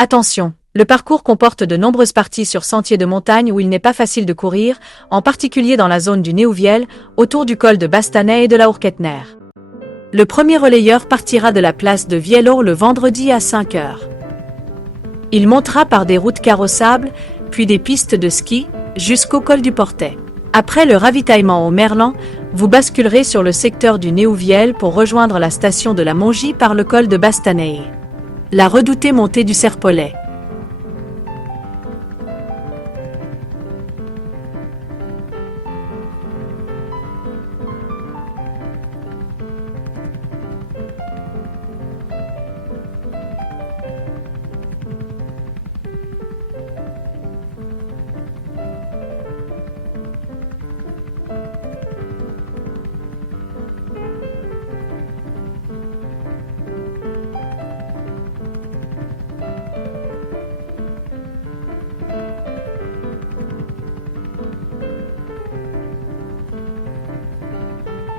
Attention, le parcours comporte de nombreuses parties sur sentiers de montagne où il n'est pas facile de courir, en particulier dans la zone du Néouviel, autour du col de Bastanais et de la Hourquetner. Le premier relayeur partira de la place de Vielour le vendredi à 5 heures. Il montera par des routes carrossables, puis des pistes de ski, jusqu'au col du Portet. Après le ravitaillement au Merlan, vous basculerez sur le secteur du Néouviel pour rejoindre la station de la Mongie par le col de Bastanais. La redoutée montée du Serpollet.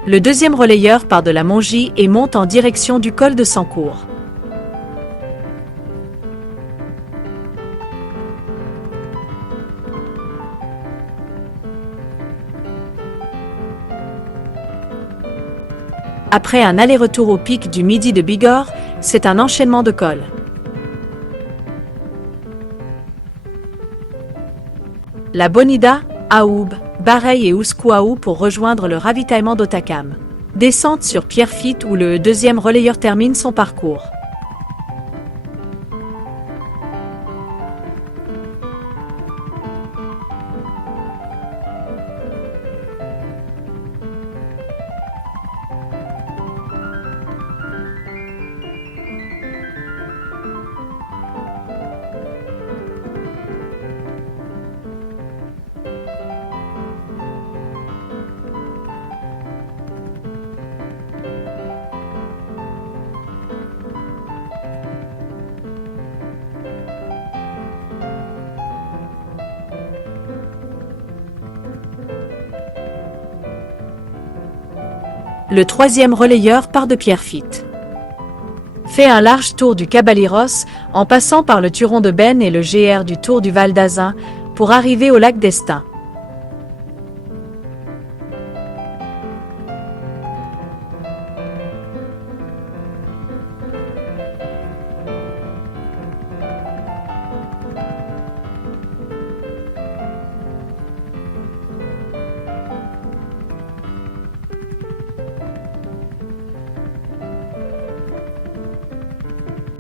Le deuxième relayeur part de la Mongie et monte en direction du col de Sancourt. Après un aller-retour au pic du Midi de Bigorre, c'est un enchaînement de cols. La Bonida, Aoub, Bareil et Ouskouaou pour rejoindre le ravitaillement d'Otakam. Descente sur Pierrefitte où le deuxième relayeur termine son parcours. Le troisième relayeur part de Pierrefitte. Fait un large tour du Cabaliros en passant par le Turon de Benne et le GR du Tour du Val d'Azun pour arriver au lac d'Estaing.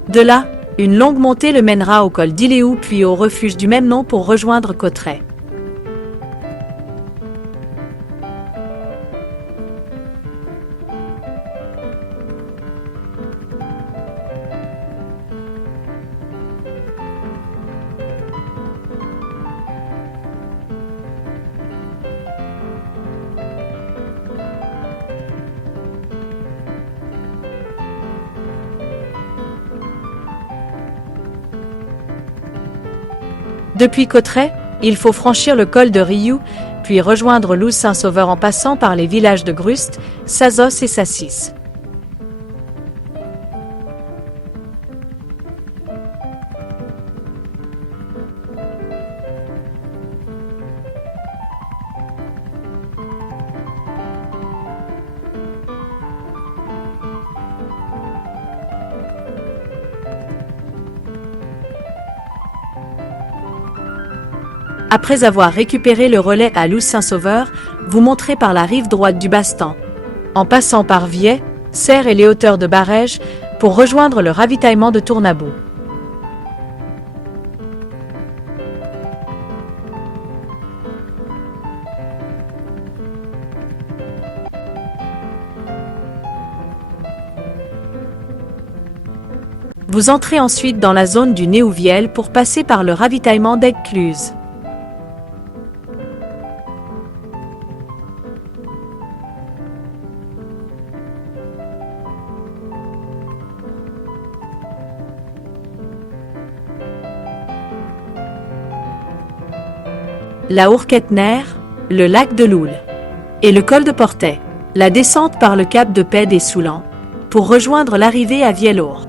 De là, une longue montée le mènera au col d'Iléou puis au refuge du même nom pour rejoindre Cauterets. Depuis Cauterets, il faut franchir le col de Riou, puis rejoindre Louz-Saint-Sauveur en passant par les villages de Grust, Sazos et Sassis. Après avoir récupéré le relais à Louz-Saint-Sauveur, vous monterez par la rive droite du Bastan, en passant par Viey, Serres et les hauteurs de Barège, pour rejoindre le ravitaillement de Tournabou. Vous entrez ensuite dans la zone du Néouviel pour passer par le ravitaillement d'Aigues-Cluses. La Hourquetner, le lac de Loul et le col de Portet, la descente par le cap de Pède et Soulan, pour rejoindre l'arrivée à Vielour.